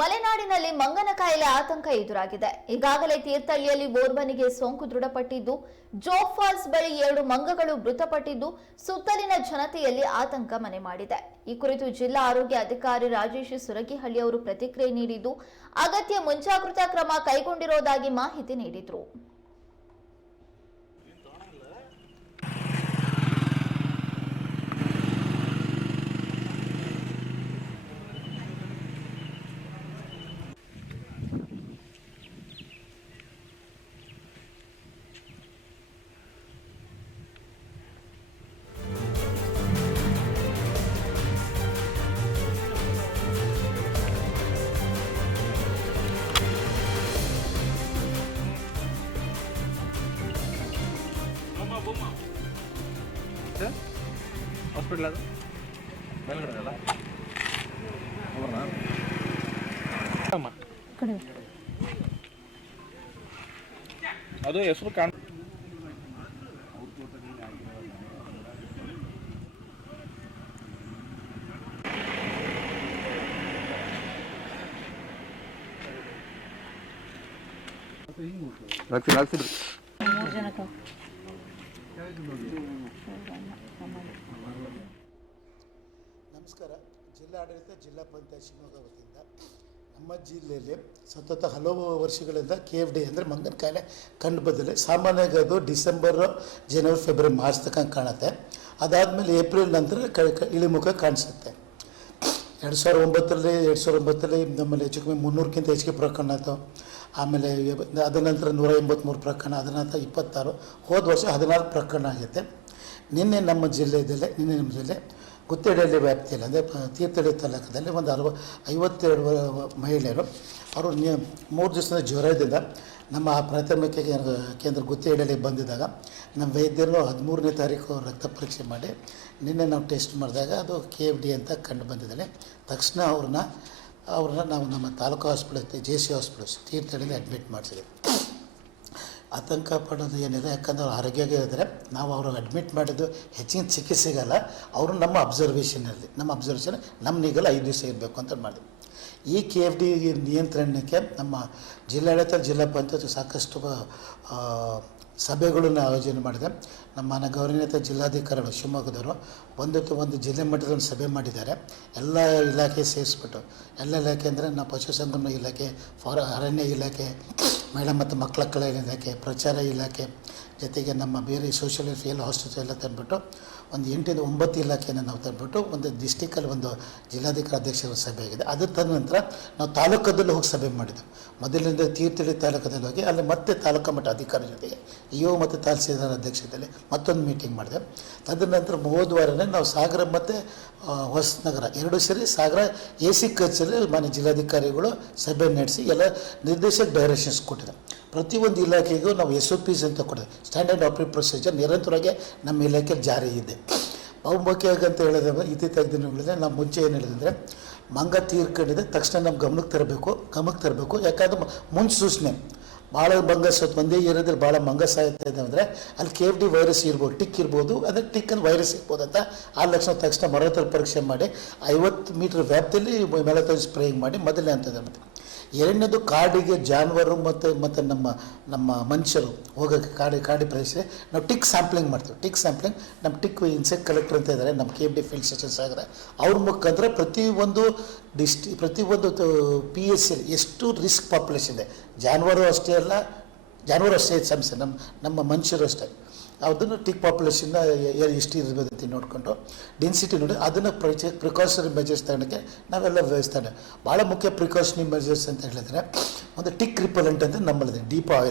ಮಲೆನಾಡಿನಲ್ಲಿ ಮಂಗನ ಕಾಯಿಲೆ ಆತಂಕ ಎದುರಾಗಿದೆ. ಈಗಾಗಲೇ ತೀರ್ಥಹಳ್ಳಿಯಲ್ಲಿ ಓರ್ವನಿಗೆ ಸೋಂಕು ದೃಢಪಟ್ಟಿದ್ದು, ಜೋಗ್ ಫಾಲ್ಸ್ ಬಳಿ 2 ಮಂಗಗಳು ಮೃತಪಟ್ಟಿದ್ದು, ಸುತ್ತಲಿನ ಜನತೆಯಲ್ಲಿ ಆತಂಕ ಮನೆ ಮಾಡಿದೆ. ಈ ಕುರಿತು ಜಿಲ್ಲಾ ಆರೋಗ್ಯ ಅಧಿಕಾರಿ ರಾಜೇಶ್ ಸುರಗಿಹಳ್ಳಿ ಅವರು ಪ್ರತಿಕ್ರಿಯೆ ನೀಡಿದ್ದು, ಅಗತ್ಯ ಮುಂಜಾಗ್ರತಾ ಕ್ರಮ ಕೈಗೊಂಡಿರುವುದಾಗಿ ಮಾಹಿತಿ ನೀಡಿದರು. ಹಾಸ್ಪಿಟಲ್ ಮೇಲ್ಗಡೆ ಅಲ್ಲ ಅದು ಹೆಸರು ಕಾಣ ಹಾಕ್ಸಿದ್ರಿ ನಮಸ್ಕಾರ. ಜಿಲ್ಲಾಡಳಿತ ಜಿಲ್ಲಾ ಪಂಚಾಯತ್ ಶಿವಮೊಗ್ಗ ವತಿಯಿಂದ ನಮ್ಮ ಜಿಲ್ಲೆಯಲ್ಲಿ ಸತತ ಹಲವು ವರ್ಷಗಳಿಂದ KFD ಅಂದರೆ ಮಂಗನ ಕಾಯಿಲೆ ಕಂಡು ಬಂದಿದೆ. ಸಾಮಾನ್ಯವಾಗಿ ಅದು ಡಿಸೆಂಬರ್, ಜನವರಿ, ಫೆಬ್ರವರಿ, ಮಾರ್ಚ್ ತನಕ ಕಾಣುತ್ತೆ. ಅದಾದಮೇಲೆ ಏಪ್ರಿಲ್ ನಂತರ ಇಳಿಮುಖ ಕಾಣಿಸುತ್ತೆ. 2009ರಲ್ಲಿ ನಮ್ಮಲ್ಲಿ ಹೆಚ್ಚು ಕಮ್ಮಿ 300ಕ್ಕಿಂತ ಹೆಚ್ಚಿಗೆ ಪ್ರಕರಣ ಆಯಿತು. ಆಮೇಲೆ ಅದ ನಂತರ 183 ಪ್ರಕರಣ, ಅದರ ನಂತರ 26, ಹೋದ ವರ್ಷ 16 ಪ್ರಕರಣ ಆಗುತ್ತೆ. ನಿನ್ನೆ ನಮ್ಮ ಜಿಲ್ಲೆ ಗುತ್ತೇಡಹಳ್ಳಿ ವ್ಯಾಪ್ತಿಯಲ್ಲಿ ಅಂದರೆ ತೀರ್ಥಹಳ್ಳಿ ತಾಲೂಕದಲ್ಲಿ ಒಂದು 52 ಮಹಿಳೆಯರು ಅವರು 3 ದಿವಸದ ಜ್ವರದಿಂದ ನಮ್ಮ ಪ್ರಾಥಮಿಕ ಕೇಂದ್ರ ಗುತ್ತೇಡಹಳ್ಳಿ ಬಂದಿದ್ದಾಗ ನಮ್ಮ ವೈದ್ಯರು 13ನೇ ತಾರೀಕು ರಕ್ತ ಪರೀಕ್ಷೆ ಮಾಡಿ ನಿನ್ನೆ ನಾವು ಟೆಸ್ಟ್ ಮಾಡಿದಾಗ ಅದು KFD ಅಂತ ಕಂಡು ಬಂದಿದ್ದಾನೆ. ತಕ್ಷಣ ಅವ್ರನ್ನ ನಾವು ನಮ್ಮ ತಾಲೂಕು ಹಾಸ್ಪಿಟಲ್ JC ಹಾಸ್ಪಿಟಲ್ಸ್ ತೀರ್ಥಹಳ್ಳಿಯಲ್ಲಿ ಅಡ್ಮಿಟ್ ಮಾಡಿಸಿದ್ವಿ. ಆತಂಕ ಪಡೋದು ಏನಿದೆ, ಯಾಕಂದ್ರೆ ಅವ್ರು ಆರೋಗ್ಯವಾಗಿ ಇದ್ದರೆ ನಾವು ಅವ್ರಿಗೆ ಅಡ್ಮಿಟ್ ಮಾಡಿದ್ದು ಹೆಚ್ಚಿನ ಚಿಕಿತ್ಸೆಗಲ್ಲ, ಅವರು ನಮ್ಮ ಅಬ್ಸರ್ವೇಷನ್ ನಮ್ಮ ನಿಗಲ 5 ದಿವಸ ಇರಬೇಕು ಅಂತ ಮಾಡಿದ್ವಿ. ಈ KFD ನಿಯಂತ್ರಣಕ್ಕೆ ನಮ್ಮ ಜಿಲ್ಲಾಡಳಿತ, ಜಿಲ್ಲಾ ಪಂಚಾಯತ್ ಸಾಕಷ್ಟು ಸಭೆಗಳನ್ನು ಆಯೋಜನೆ ಮಾಡಿದೆ. ನಮ್ಮ ಗೌರವಾನ್ವಿತ ಜಿಲ್ಲಾಧಿಕಾರಿಗಳು ಶಿವಮೊಗ್ಗದವರು ಒಂದು ಜಿಲ್ಲೆ ಮಟ್ಟದ ಒಂದು ಸಭೆ ಮಾಡಿದ್ದಾರೆ. ಎಲ್ಲ ಇಲಾಖೆ ಸೇರಿಸ್ಬಿಟ್ಟು, ಎಲ್ಲ ಇಲಾಖೆ ಅಂದರೆ ನಾವು ಪಶುಸಂಗೋಪನಾ ಇಲಾಖೆ, ಅರಣ್ಯ ಇಲಾಖೆ, ಮಹಿಳಾ ಮತ್ತು ಮಕ್ಕಳ ಕಲ್ಯಾಣ ಇಲಾಖೆ, ಪ್ರಚಾರ ಇಲಾಖೆ, ಜೊತೆಗೆ ನಮ್ಮ ಬೇರೆ ಸೋಷಿಯಲ್ ವೆಲ್ಫೇರ್ ಹಾಸ್ಪಿಟಲ್ ಎಲ್ಲ ತಂದುಬಿಟ್ಟು ಒಂದು 8ರಿಂದ 9 ಇಲಾಖೆಯನ್ನು ನಾವು ತಂದುಬಿಟ್ಟು ಒಂದು ಡಿಸ್ಟಿಕಲ್ಲಿ ಒಂದು ಜಿಲ್ಲಾಧಿಕಾರಿ ಅಧ್ಯಕ್ಷರ ಸಭೆ ಆಗಿದೆ. ಅದರ ತದನಂತರ ನಾವು ತಾಲೂಕದಲ್ಲಿ ಹೋಗಿ ಸಭೆ ಮಾಡಿದ್ದೆವು. ಮೊದಲಿನಿಂದ ತೀರ್ಥಹಳ್ಳಿ ತಾಲೂಕದಲ್ಲಿ ಹೋಗಿ ಅಲ್ಲಿ ಮತ್ತೆ ತಾಲೂಕು ಮಟ್ಟ ಅಧಿಕಾರಿ ಜೊತೆಗೆ EO ಮತ್ತು ತಹಸೀಲ್ದಾರ್ ಅಧ್ಯಕ್ಷತೆಯಲ್ಲಿ ಮತ್ತೊಂದು ಮೀಟಿಂಗ್ ಮಾಡಿದೆ. ತದನಂತರ ಹೋದ ವಾರನೇ ನಾವು ಸಾಗರ ಮತ್ತು ಹೊಸನಗರ 2 ಸೇರಿ ಸಾಗರ AC ಕಚೇರಿಯಲ್ಲಿ ಮಾನ್ಯ ಜಿಲ್ಲಾಧಿಕಾರಿಗಳು ಸಭೆ ನಡೆಸಿ ಎಲ್ಲ ನಿರ್ದೇಶಕ ಡೈರೆಕ್ಷನ್ಸ್ ಕೊಟ್ಟಿದೆ. ಪ್ರತಿಯೊಂದು ಇಲಾಖೆಗೂ ನಾವು SOPs ಅಂತ ಕೊಟ್ಟಿದೆ, ಸ್ಟ್ಯಾಂಡರ್ಡ್ ಆಪರೇಟಿವ್ ಪ್ರೊಸೀಜರ್ ನಿರಂತರವಾಗಿ ನಮ್ಮ ಇಲಾಖೆ ಜಾರಿ ಇದೆ. ಬಹುಮುಖ್ಯವಾಗಿ ಅಂತ ಹೇಳಿದ್ರೆ ಇತ್ತೀಚಿನ ದಿನಗಳಲ್ಲಿ ನಾವು ಮುಂಚೆ ಏನು ಹೇಳಿದ್ರೆ ಮಂಗ ತೀರ್ಕೊಂಡಿದೆ ತಕ್ಷಣ ನಮ್ಮ ಗಮನಕ್ಕೆ ತರಬೇಕು. ಯಾಕಂದ್ರೆ ಮುನ್ಸೂಚನೆ ಭಾಳ ಮಂಗ ಒಂದೇ ಏರಿಯಾದಲ್ಲಿ ಭಾಳ ಮಂಗ ಸಾಯ್ತಾ ಇದೆ ಅಂದರೆ ಅಲ್ಲಿ KFD ವೈರಸ್ ಇರ್ಬೋದು, ಟಿಕ್ ಇರ್ಬೋದು, ಅಂದರೆ ಟಿಕ್ಕನ್ನು ವೈರಸ್ ಇರ್ಬೋದು ಅಂತ ಆ ಲಕ್ಷಣ ತಕ್ಷಣ ಮರತರ ಪರೀಕ್ಷೆ ಮಾಡಿ 50 ಮೀಟರ್ ವ್ಯಾಪ್ತಿಯಲ್ಲಿ ಮೆಲತೋನ್ ಸ್ಪ್ರೇಯಿಂಗ್ ಮಾಡಿ ಮೊದಲನೇ ಹಂತದ. ಮತ್ತು ಎರಡನೇದು ಕಾಡಿಗೆ ಜಾನುವಾರು ಮತ್ತು ನಮ್ಮ ಮನುಷ್ಯರು ಹೋಗೋಕ್ಕೆ ಕಾಡಿ ಪ್ರದೇಶ ನಾವು ಟಿಕ್ ಸ್ಯಾಂಪ್ಲಿಂಗ್ ಮಾಡ್ತೀವಿ. ನಮ್ಮ ಟಿಕ್ ಇನ್ಸೆಕ್ಟ್ ಕಲೆಕ್ಟರ್ ಅಂತ ಇದ್ದಾರೆ ನಮ್ಮ KFD ಫೀಲ್ಡ್ ಸ್ಟೇಷನ್ಸ್ ಆಗಿದ್ರೆ ಅವ್ರ ಮುಖಾಂತರ ಪ್ರತಿಯೊಂದು PSC ಎಷ್ಟು ರಿಸ್ಕ್ ಪಾಪ್ಯುಲೇಷನ್ ಇದೆ, ಜಾನುವಾರು ಅಷ್ಟೇ ಸಮಸ್ಯೆ, ನಮ್ಮ ಮನುಷ್ಯರು ಅಷ್ಟೇ, ಅದನ್ನು ಟಿಕ್ ಪಾಪ್ಯುಲೇಷನ್ನ ಎಷ್ಟು ಇರ್ಬೋದು ಅಂತ ನೋಡಿಕೊಂಡು ಡೆನ್ಸಿಟಿ ನೋಡಿ ಅದನ್ನು ಪ್ರಿಕಾಷನರಿ ಮೆಜರ್ಸ್ ತಗೊಳ್ಳೋಕ್ಕೆ ನಾವೆಲ್ಲ ವ್ಯವಸ್ಥೆ. ಭಾಳ ಮುಖ್ಯ ಪ್ರಿಕಾಷನರಿ ಮೆಜರ್ಸ್ ಅಂತ ಹೇಳಿದ್ರೆ ಒಂದು ಟಿಕ್ ರಿಪಲೆಂಟ್ ಅಂತ ನಮ್ಮಲ್ಲಿದೆ, ಡೀಪ್ ಆಯಿಲ್